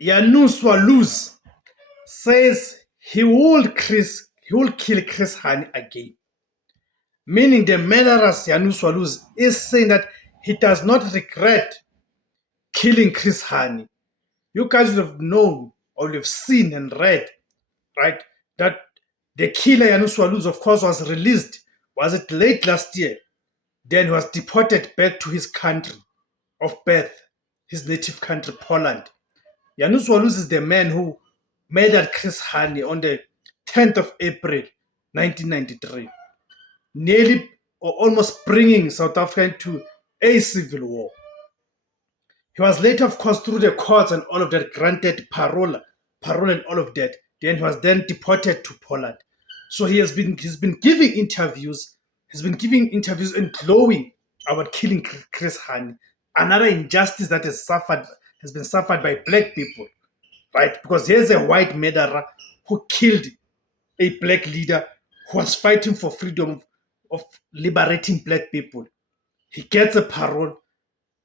Janus Walus says he will kill Chris Hani again. Meaning the murderous Janus Walus is saying that he does not regret killing Chris Hani. You guys would have known or you've seen and read, right, that the killer Janus Walus, of course, was released, was it late last year? Then he was deported back to his country of birth, his native country, Poland. Janus Walus is the man who murdered Chris Hani on the 10th of April, 1993, nearly or almost bringing South Africa into a civil war. He was later, of course, through the courts and all of that, granted parole and all of that. Then he was then deported to Poland. So he's been giving interviews. He's been giving interviews and glowing about killing Chris Hani, another injustice that has been suffered by black people, right? Because here's a white murderer who killed a black leader who was fighting for freedom of liberating black people. He gets a parole.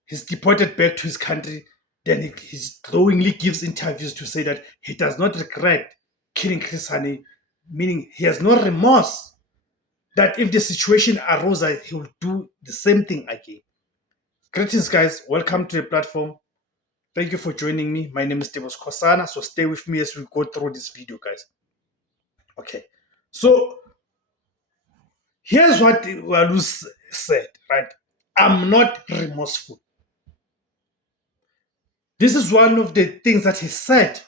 He's deported back to his country. Then he glowingly gives interviews to say that he does not regret killing Chris Hani, meaning he has no remorse that if the situation arose, he will do the same thing again. Greetings, guys. Welcome to the platform. Thank you for joining me. My name is Tebos Kosana, so stay with me as we go through this video, guys. Okay, so here's what Walus said, right? I'm not remorseful. This is one of the things that he said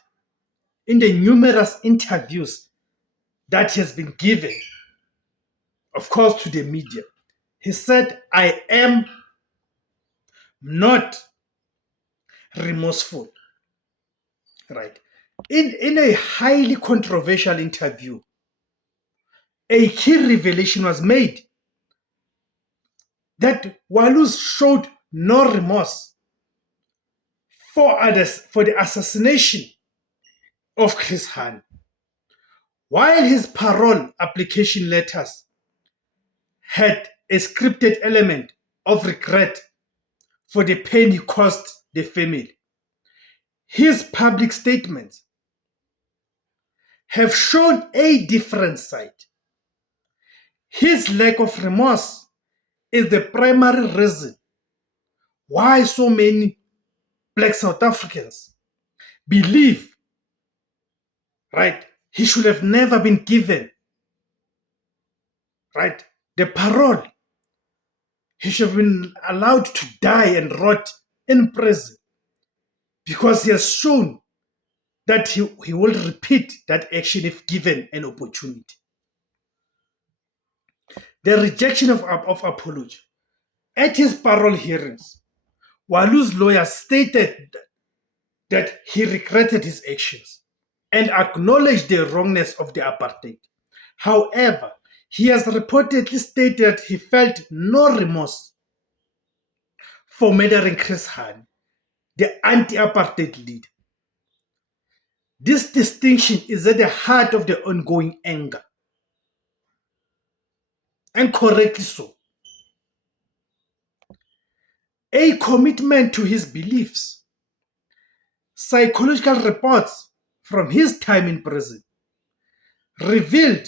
in the numerous interviews that he has been given, of course, to the media. He said, I am not remorseful, right? In a highly controversial interview, a key revelation was made that Walus showed no remorse for the assassination of Chris Hani, while his parole application letters had a scripted element of regret for the pain he caused the family. His public statements have shown a different side. His lack of remorse is the primary reason why so many black South Africans believe, right, he should have never been given, right, the parole. He should have been allowed to die and rot in prison because he has shown that he will repeat that action if given an opportunity. The rejection of apology. At his parole hearings, Walu's lawyer stated that he regretted his actions and acknowledged the wrongness of the apartheid. However, he has reportedly stated that he felt no remorse for murdering Chris Hani, the anti-apartheid leader. This distinction is at the heart of the ongoing anger, and correctly so. A commitment to his beliefs. Psychological reports from his time in prison revealed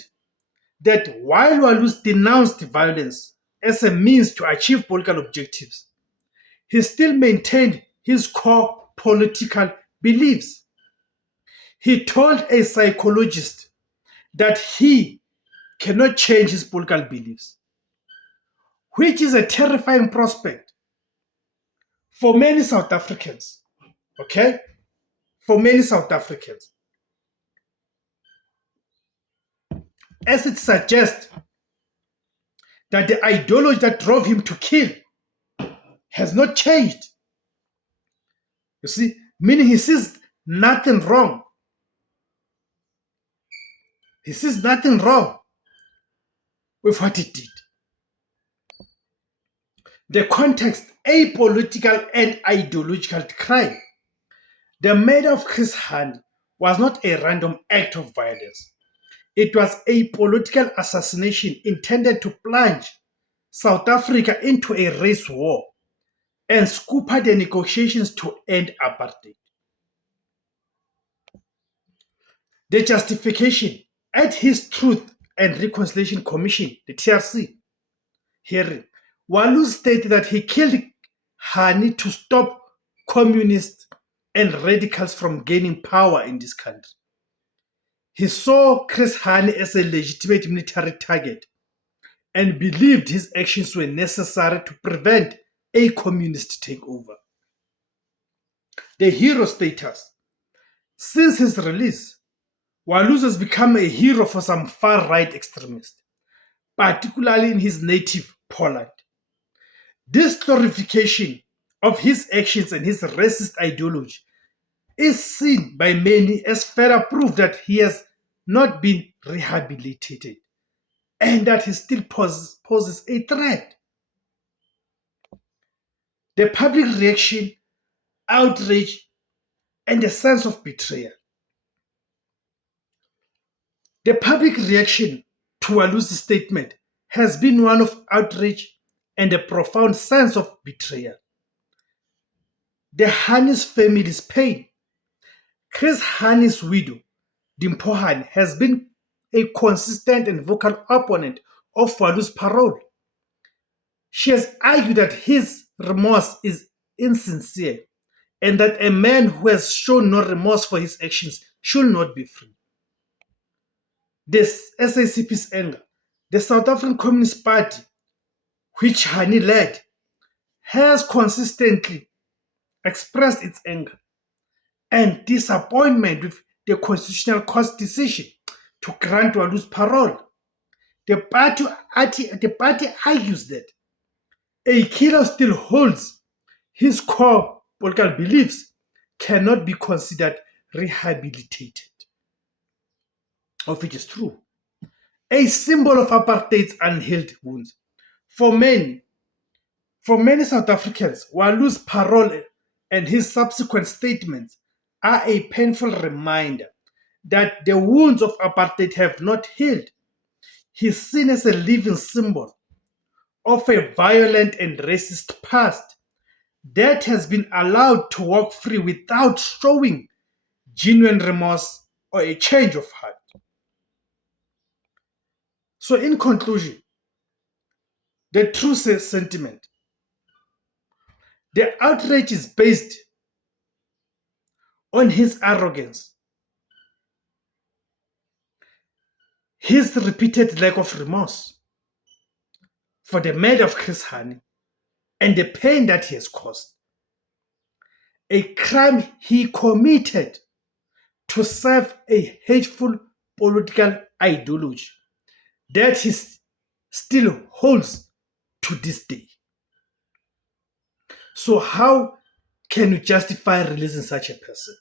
that while Walus denounced violence as a means to achieve political objectives, he still maintained his core political beliefs. He told a psychologist that he cannot change his political beliefs, which is a terrifying prospect for many South Africans. Okay? For many South Africans. As it suggests that the ideology that drove him to kill has not changed. You see, meaning he sees nothing wrong. He sees nothing wrong with what he did. The context, apolitical and ideological crime. The murder of Chris Hani was not a random act of violence. It was a political assassination intended to plunge South Africa into a race war and scupper the negotiations to end apartheid. The justification at his Truth and Reconciliation Commission, the TRC, hearing, Walu stated that he killed Hani to stop communists and radicals from gaining power in this country. He saw Chris Hani as a legitimate military target and believed his actions were necessary to prevent a communist takeover. The hero status. Since his release, Walu has become a hero for some far-right extremists, particularly in his native Poland. This glorification of his actions and his racist ideology is seen by many as further proof that he has not been rehabilitated and that he still poses a threat. The public reaction, outrage, and a sense of betrayal. The public reaction to Walu's statement has been one of outrage and a profound sense of betrayal. The Hani's family's pain. Chris Hani's widow, Dimpho Hani, has been a consistent and vocal opponent of Walu's parole. She has argued that his remorse is insincere and that a man who has shown no remorse for his actions should not be free. This SACP's anger, the South African Communist Party, which Hani led, has consistently expressed its anger and disappointment with the Constitutional Court's decision to grant Walu's parole. The party argues that a killer still holds his core political beliefs cannot be considered rehabilitated, of which is true. A symbol of apartheid's unhealed wounds. For many South Africans, Walu's parole and his subsequent statements are a painful reminder that the wounds of apartheid have not healed. He is seen as a living symbol of a violent and racist past that has been allowed to walk free without showing genuine remorse or a change of heart. So, in conclusion, the true sentiment, the outrage is based on his arrogance, his repeated lack of remorse for the murder of Chris Hani and the pain that he has caused. A crime he committed to serve a hateful political ideology that he still holds to this day. So how can you justify releasing such a person?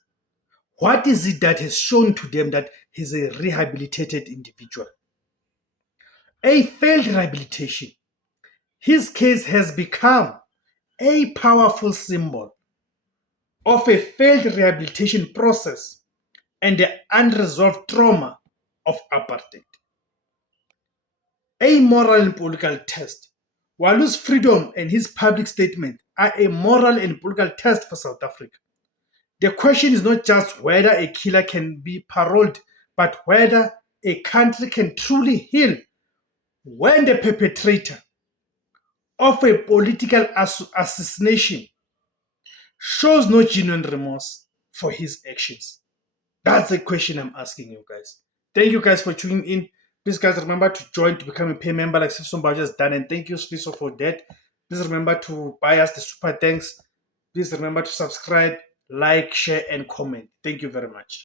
What is it that has shown to them that he's a rehabilitated individual? A failed rehabilitation. His case has become a powerful symbol of a failed rehabilitation process and the unresolved trauma of apartheid. A moral and political test. Walu's freedom and his public statement are a moral and political test for South Africa. The question is not just whether a killer can be paroled, but whether a country can truly heal when the perpetrator of a political assassination shows no genuine remorse for his actions. That's the question I'm asking you guys. Thank you guys for tuning in. Please guys remember to join to become a pay member like Sifson has done, and thank you Sfiso for that. Please remember to buy us the super thanks. Please remember to subscribe, like, share, and comment. Thank you very much.